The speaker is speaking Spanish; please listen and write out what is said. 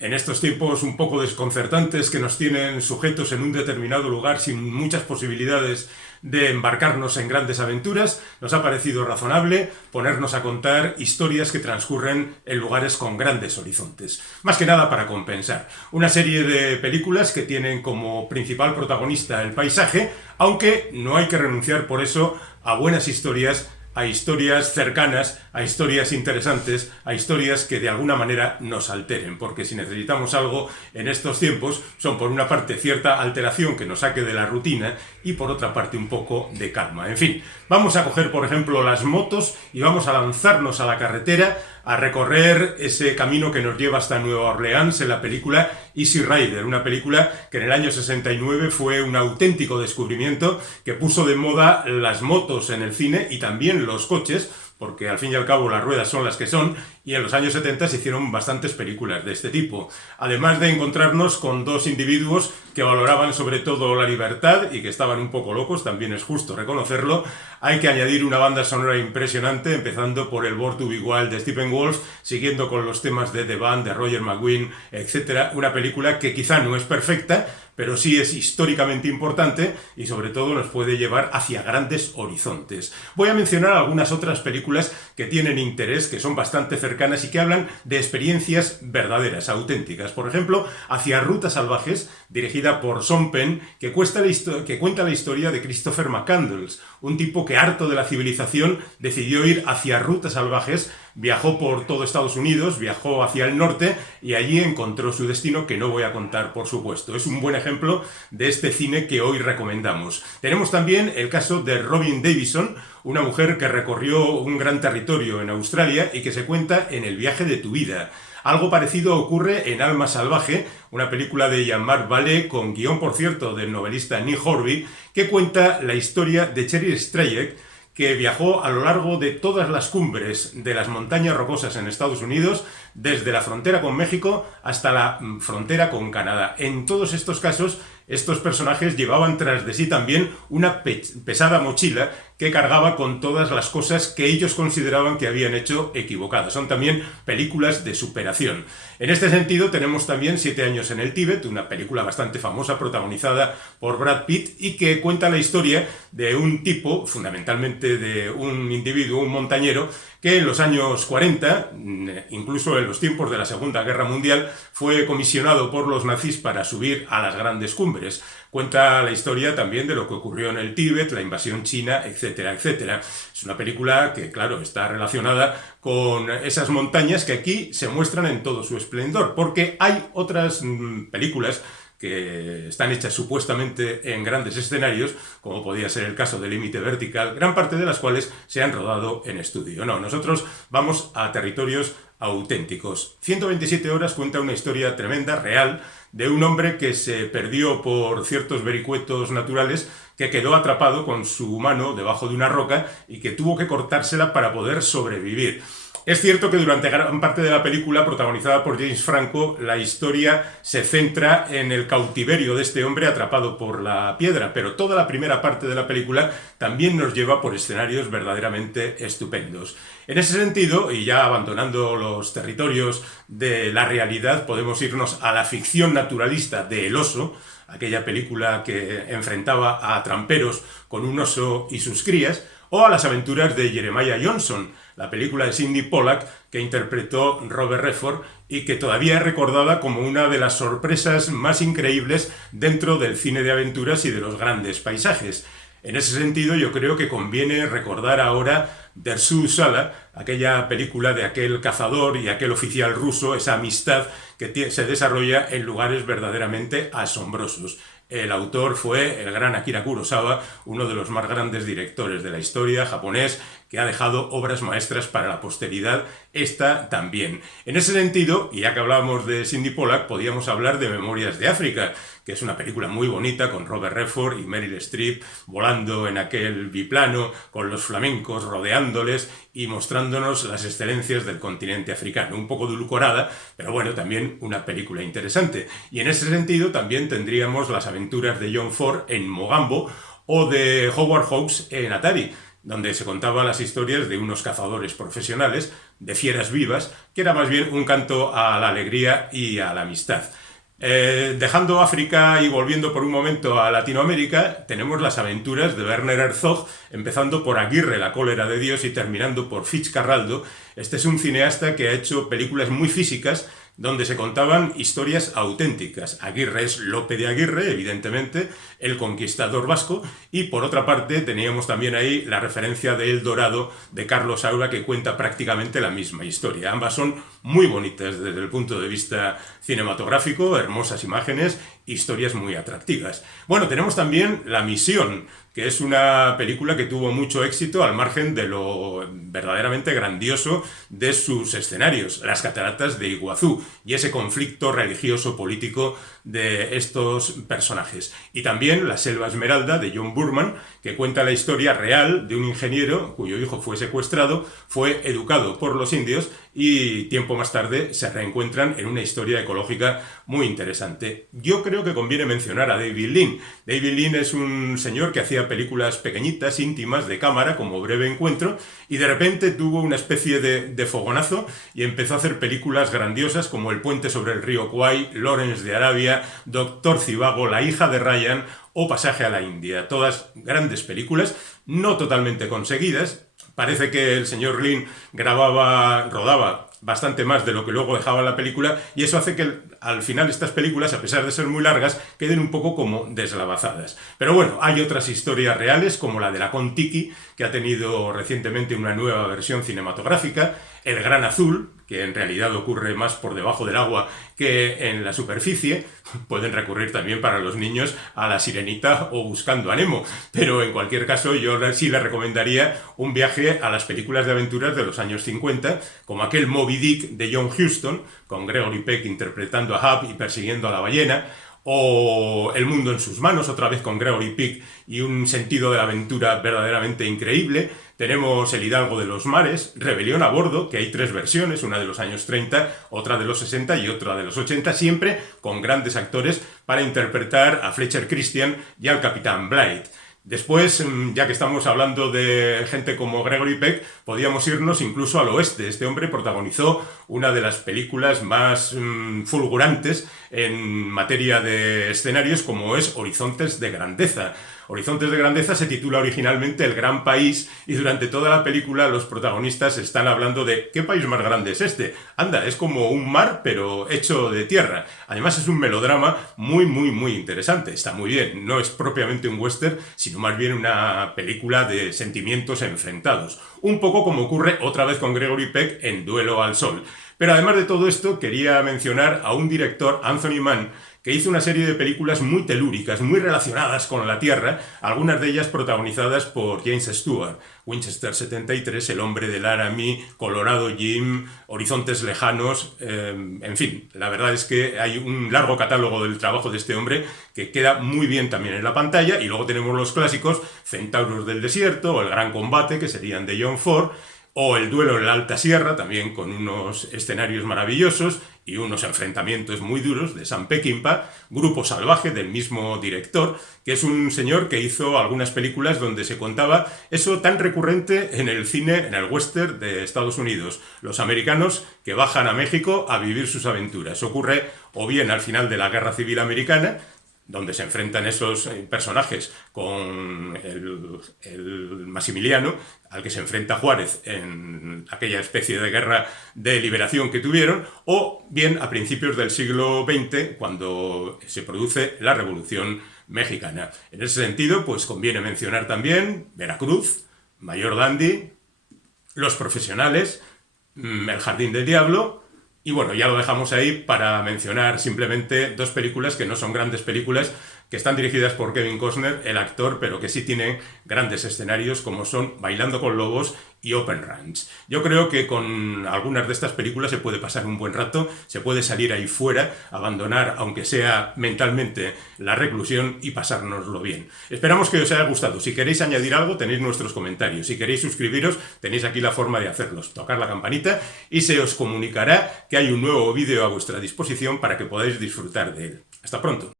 en estos tiempos un poco desconcertantes que nos tienen sujetos en un determinado lugar sin muchas posibilidades de embarcarnos en grandes aventuras, nos ha parecido razonable ponernos a contar historias que transcurren en lugares con grandes horizontes. Más que nada para compensar. Una serie de películas que tienen como principal protagonista el paisaje, aunque no hay que renunciar por eso a buenas historias, a historias cercanas, a historias interesantes, a historias que de alguna manera nos alteren, porque si necesitamos algo en estos tiempos son por una parte cierta alteración que nos saque de la rutina y por otra parte un poco de calma. En fin, vamos a coger por ejemplo las motos y vamos a lanzarnos a la carretera a recorrer ese camino que nos lleva hasta Nueva Orleans en la película Easy Rider, una película que en el año 69 fue un auténtico descubrimiento que puso de moda las motos en el cine y también los coches, porque al fin y al cabo las ruedas son las que son, y en los años 70 se hicieron bastantes películas de este tipo. Además de encontrarnos con dos individuos que valoraban sobre todo la libertad y que estaban un poco locos, también es justo reconocerlo, hay que añadir una banda sonora impresionante, empezando por el Born to Be Wild de Stephen Wolf, siguiendo con los temas de The Band, de Roger McGuinn, etc. Una película que quizá no es perfecta, pero sí es históricamente importante y sobre todo nos puede llevar hacia grandes horizontes. Voy a mencionar algunas otras películas que tienen interés, que son bastante cercanas y que hablan de experiencias verdaderas, auténticas. Por ejemplo, Hacia Rutas Salvajes, dirigida por Sean Penn, que cuenta la historia de Christopher McCandless, un tipo que harto de la civilización decidió ir hacia rutas salvajes, viajó por todo Estados Unidos, viajó hacia el norte y allí encontró su destino, que no voy a contar, por supuesto. Es un buen ejemplo de este cine que hoy recomendamos. Tenemos también el caso de Robin Davison, una mujer que recorrió un gran territorio en Australia y que se cuenta en El viaje de tu vida. Algo parecido ocurre en Alma salvaje, una película de Jean-Marc Vallée, con guión, por cierto, del novelista Nick Hornby, que cuenta la historia de Cheryl Strayed, que viajó a lo largo de todas las cumbres de las montañas rocosas en Estados Unidos, desde la frontera con México hasta la frontera con Canadá. En todos estos casos, estos personajes llevaban tras de sí también una pesada mochila que cargaba con todas las cosas que ellos consideraban que habían hecho equivocadas. Son también películas de superación. En este sentido tenemos también 7 años en el Tíbet, una película bastante famosa protagonizada por Brad Pitt y que cuenta la historia de un tipo, fundamentalmente de un individuo, un montañero, que en los años 40, incluso en los tiempos de la Segunda Guerra Mundial, fue comisionado por los nazis para subir a las grandes cumbres. Cuenta la historia también de lo que ocurrió en el Tíbet, la invasión china, etcétera, etcétera. Es una película que, claro, está relacionada con esas montañas que aquí se muestran en todo su esplendor, porque hay otras películas que están hechas supuestamente en grandes escenarios, como podía ser el caso de Límite Vertical, gran parte de las cuales se han rodado en estudio. No, nosotros vamos a territorios auténticos. 127 horas cuenta una historia tremenda, real, de un hombre que se perdió por ciertos vericuetos naturales, que quedó atrapado con su mano debajo de una roca y que tuvo que cortársela para poder sobrevivir. Es cierto que durante gran parte de la película, protagonizada por James Franco, la historia se centra en el cautiverio de este hombre atrapado por la piedra, pero toda la primera parte de la película también nos lleva por escenarios verdaderamente estupendos. En ese sentido, y ya abandonando los territorios de la realidad, podemos irnos a la ficción naturalista de El oso, aquella película que enfrentaba a tramperos con un oso y sus crías, o a las aventuras de Jeremiah Johnson, la película de Sidney Pollack que interpretó Robert Redford y que todavía es recordada como una de las sorpresas más increíbles dentro del cine de aventuras y de los grandes paisajes. En ese sentido, yo creo que conviene recordar ahora Der Sala, aquella película de aquel cazador y aquel oficial ruso, esa amistad que se desarrolla en lugares verdaderamente asombrosos. El autor fue el gran Akira Kurosawa, uno de los más grandes directores de la historia japonés, que ha dejado obras maestras para la posteridad, esta también. En ese sentido, y ya que hablábamos de Sidney Pollack, podíamos hablar de Memorias de África, que es una película muy bonita con Robert Redford y Meryl Streep volando en aquel biplano, con los flamencos rodeándoles y mostrándonos las excelencias del continente africano. Un poco edulcorada, pero bueno, también una película interesante. Y en ese sentido también tendríamos las aventuras de John Ford en Mogambo o de Howard Hawks en Atari, donde se contaban las historias de unos cazadores profesionales, de fieras vivas, que era más bien un canto a la alegría y a la amistad. Dejando África y volviendo por un momento a Latinoamérica, tenemos las aventuras de Werner Herzog, empezando por Aguirre, la cólera de Dios, y terminando por Fitzcarraldo. Este es un cineasta que ha hecho películas muy físicas, donde se contaban historias auténticas. Aguirre es Lope de Aguirre, evidentemente, el conquistador vasco, y por otra parte teníamos también ahí la referencia de El Dorado de Carlos Saura, que cuenta prácticamente la misma historia. Ambas son muy bonitas desde el punto de vista cinematográfico, hermosas imágenes, historias muy atractivas. Bueno, tenemos también La Misión, que es una película que tuvo mucho éxito al margen de lo verdaderamente grandioso de sus escenarios, las cataratas de Iguazú y ese conflicto religioso-político de estos personajes. Y también La Selva Esmeralda de John Boorman, que cuenta la historia real de un ingeniero cuyo hijo fue secuestrado, fue educado por los indios y tiempo más tarde se reencuentran en una historia ecológica muy interesante. Yo creo que conviene mencionar a David Lean. David Lean es un señor que hacía películas pequeñitas, íntimas, de cámara, como Breve Encuentro, y de repente tuvo una especie de fogonazo y empezó a hacer películas grandiosas como El puente sobre el río Kwai, Lawrence de Arabia, Doctor Zivago, La hija de Ryan o Pasaje a la India. Todas grandes películas, no totalmente conseguidas. Parece que el señor Lean rodaba bastante más de lo que luego dejaba en la película, y eso hace que al final estas películas, a pesar de ser muy largas, queden un poco como deslavazadas. Pero bueno, hay otras historias reales, como la de la Kon-Tiki, que ha tenido recientemente una nueva versión cinematográfica, El Gran Azul, que en realidad ocurre más por debajo del agua que en la superficie. Pueden recurrir también para los niños a La Sirenita o Buscando a Nemo, pero en cualquier caso yo sí les recomendaría un viaje a las películas de aventuras de los años 50, como aquel Moby Dick de John Huston, con Gregory Peck interpretando a Hub y persiguiendo a la ballena, o El mundo en sus manos, otra vez con Gregory Peck y un sentido de la aventura verdaderamente increíble. Tenemos El hidalgo de los mares, Rebelión a bordo, que hay 3 versiones, una de los años 30, otra de los 60 y otra de los 80, siempre con grandes actores para interpretar a Fletcher Christian y al Capitán Bligh. Después, ya que estamos hablando de gente como Gregory Peck, podíamos irnos incluso al oeste. Este hombre protagonizó una de las películas más fulgurantes en materia de escenarios, como es Horizontes de Grandeza. Horizontes de Grandeza se titula originalmente El Gran País, y durante toda la película los protagonistas están hablando de ¿qué país más grande es este? Anda, es como un mar pero hecho de tierra. Además es un melodrama muy interesante, está muy bien. No es propiamente un western, sino más bien una película de sentimientos enfrentados. Un poco como ocurre otra vez con Gregory Peck en Duelo al Sol. Pero además de todo esto, quería mencionar a un director, Anthony Mann, que hizo una serie de películas muy telúricas, muy relacionadas con la Tierra, algunas de ellas protagonizadas por James Stewart. Winchester 73, El hombre del Laramie, Colorado Jim, Horizontes lejanos, en fin, la verdad es que hay un largo catálogo del trabajo de este hombre que queda muy bien también en la pantalla, y luego tenemos los clásicos, Centauros del desierto, o El gran combate, que serían de John Ford, o El duelo en la Alta Sierra, también con unos escenarios maravillosos y unos enfrentamientos muy duros, de Sam Peckinpah, Grupo Salvaje, del mismo director, que es un señor que hizo algunas películas donde se contaba eso tan recurrente en el cine, en el western de Estados Unidos, los americanos que bajan a México a vivir sus aventuras. Ocurre o bien al final de la Guerra Civil Americana, donde se enfrentan esos personajes con el Maximiliano, al que se enfrenta Juárez en aquella especie de guerra de liberación que tuvieron, o bien a principios del siglo XX, cuando se produce la Revolución Mexicana. En ese sentido, pues conviene mencionar también Veracruz, Mayor Dandy, Los Profesionales, El Jardín del Diablo. Y bueno, ya lo dejamos ahí para mencionar simplemente 2 películas que no son grandes películas, que están dirigidas por Kevin Costner, el actor, pero que sí tienen grandes escenarios, como son Bailando con Lobos y Open Ranch. Yo creo que con algunas de estas películas se puede pasar un buen rato, se puede salir ahí fuera, abandonar, aunque sea mentalmente, la reclusión y pasárnoslo bien. Esperamos que os haya gustado. Si queréis añadir algo, tenéis nuestros comentarios. Si queréis suscribiros, tenéis aquí la forma de hacerlos. Tocar la campanita y se os comunicará que hay un nuevo vídeo a vuestra disposición para que podáis disfrutar de él. Hasta pronto.